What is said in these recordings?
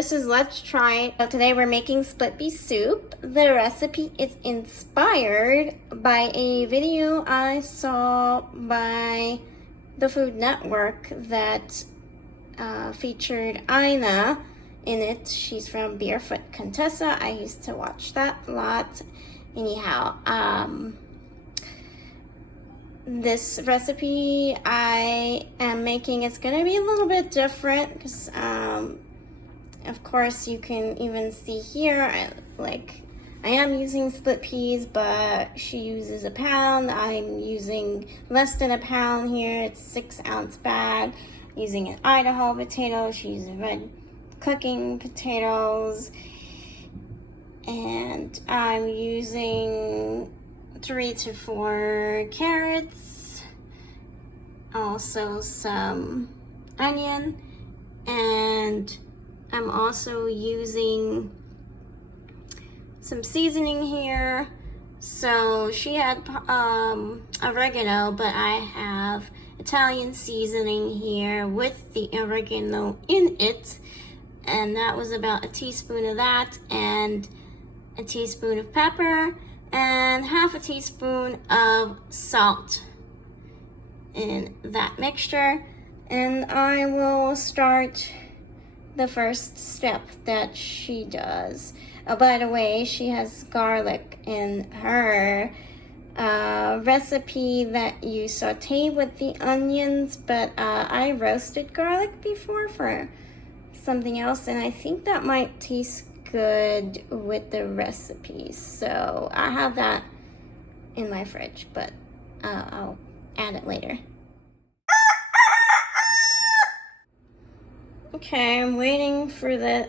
this is Let's Try It. So today we're making split pea soup. The recipe is inspired by a video I saw by the Food Network that featured Ina in it. She's from Barefoot Contessa. I used to watch that a lot. Anyhow, this recipe I am making is going to be a little bit different because of course you can even see here I am using split peas, but she uses a pound. I'm using less than a pound here. It's 6-ounce bag. Using an Idaho potato. She uses red cooking potatoes, and I'm using 3 to 4 carrots, also some onion, and I'm also using some seasoning here. So she had oregano, but I have Italian seasoning here with the oregano in it, and that was about a teaspoon of that, and a teaspoon of pepper, and half a teaspoon of salt in that mixture. And I will start the first step that she does. Oh, by the way, she has garlic in her recipe that you saute with the onions, but I roasted garlic before for something else, and I think that might taste good with the recipe. So I have that in my fridge, but I'll add it later. Okay, I'm waiting for the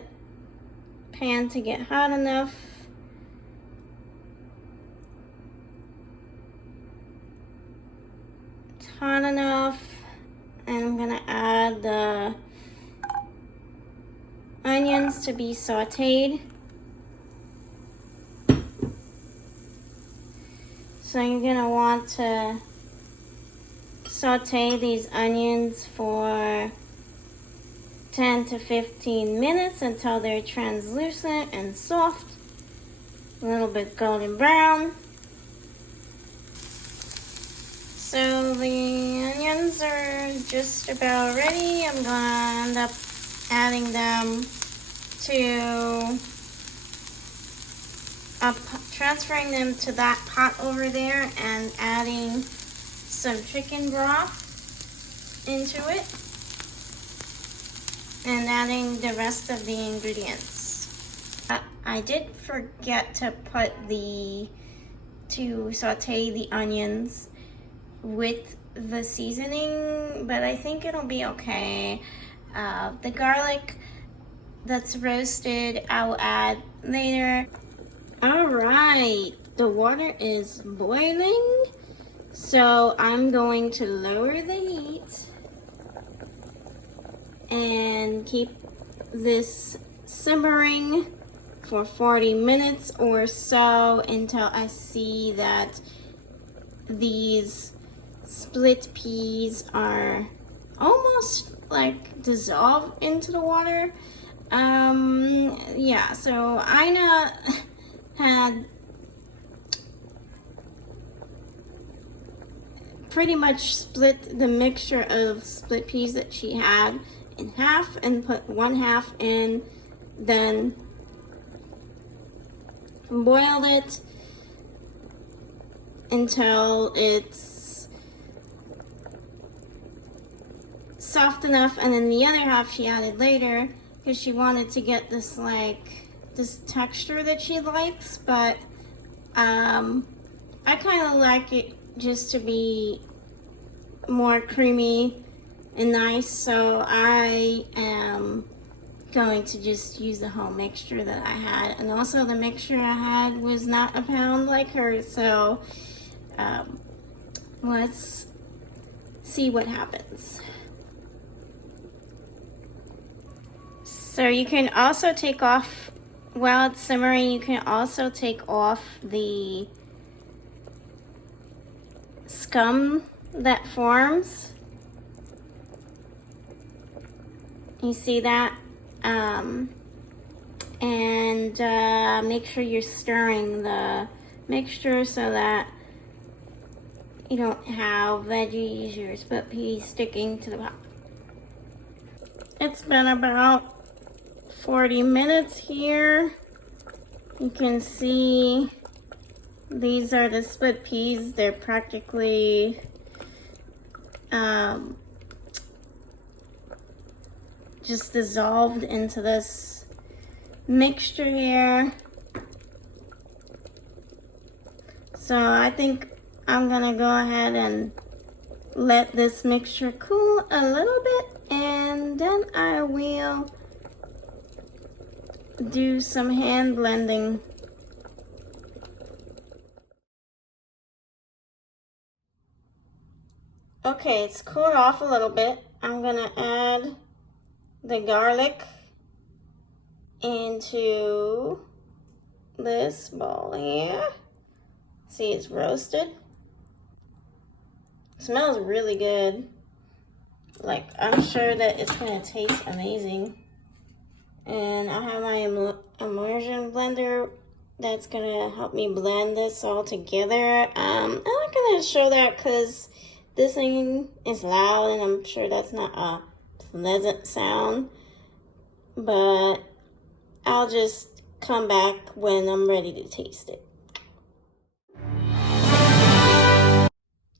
pan to get hot enough. It's hot enough, and I'm gonna add the onions to be sauteed. So you're gonna want to saute these onions for 10 to 15 minutes until they're translucent and soft, a little bit golden brown. So the onions are just about ready. I'm gonna end up adding them to transferring them to that pot over there and adding some chicken broth into it, and adding the rest of the ingredients. I did forget to saute the onions with the seasoning, but I think it'll be okay. The garlic that's roasted I'll add later. All right, the water is boiling, so I'm going to lower the heat and keep this simmering for 40 minutes or so until I see that these split peas are almost like dissolved into the water. Yeah, so Ina had pretty much split the mixture of split peas that she had in half and put 1/2 in, then boiled it until it's soft enough, and then the other half she added later because she wanted to get this this texture that she likes, but I kind of like it just to be more creamy and nice, so I am going to just use the whole mixture that I had. And also the mixture I had was not a pound like hers, so let's see what happens. So you can also take off, while it's simmering, you can also take off the scum that forms. You see that? And make sure you're stirring the mixture so that you don't have veggies or split peas sticking to the pot. It's been about 40 minutes here. You can see these are the split peas. They're practically just dissolved into this mixture here. So I think I'm gonna go ahead and let this mixture cool a little bit, and then I will do some hand blending. Okay, it's cooled off a little bit. I'm gonna add the garlic into this bowl here. See, it's roasted. It smells really good. Like, I'm sure that it's gonna taste amazing. And I have my immersion blender that's gonna help me blend this all together. I'm not gonna show that because this thing is loud and I'm sure that's not a pleasant sound. But I'll just come back when I'm ready to taste it.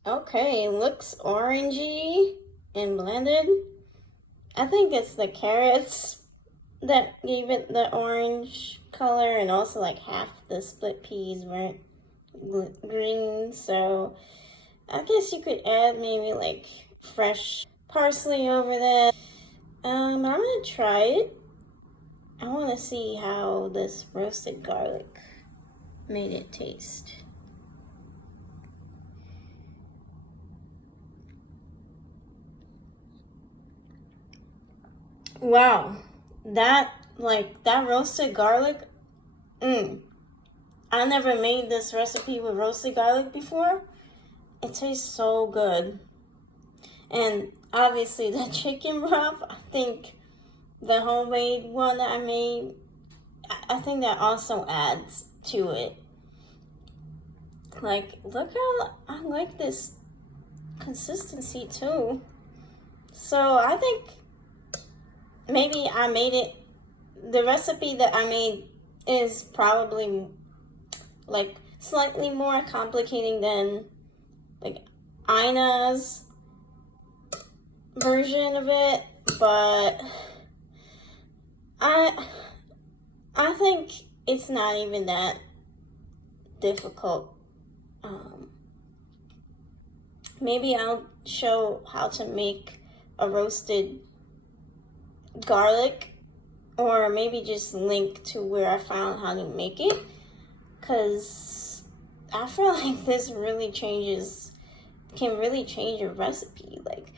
Okay, looks orangey and blended. I think it's the carrots that gave it the orange color, and also like half the split peas weren't green, so I guess you could add maybe like fresh parsley over that. I'm gonna try it. I want to see how this roasted garlic made it taste. Wow, that roasted garlic, I never made this recipe with roasted garlic before. It tastes so good. And obviously the chicken broth, I think the homemade one that I made, I think that also adds to it. Like, look how I like this consistency too. So I think maybe I made it, the recipe that I made is probably like slightly more complicated than like Ina's version of it, but I think it's not even that difficult. Maybe I'll show how to make a roasted garlic, or maybe just link to where I found how to make it, because I feel like this really can really change your recipe. Like,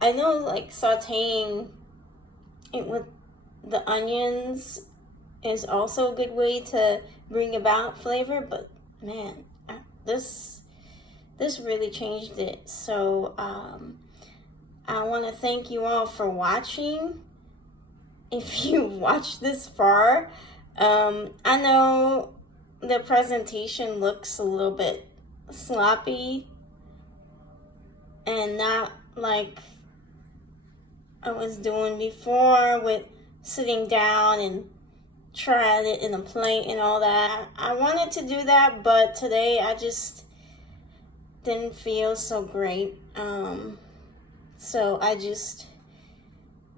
I know like sauteing it with the onions is also a good way to bring about flavor, but man, this really changed it. So I want to thank you all for watching. If you watched this far, I know the presentation looks a little bit sloppy and not like I was doing before with sitting down and trying it in a plate and all that. I wanted to do that, but today I just didn't feel so great.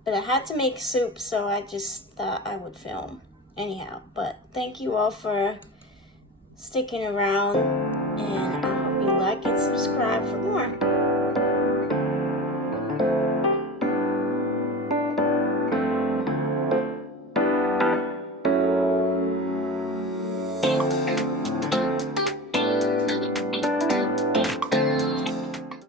But I had to make soup, so I just thought I would film anyhow. But thank you all for sticking around, and I hope you like and subscribe for more.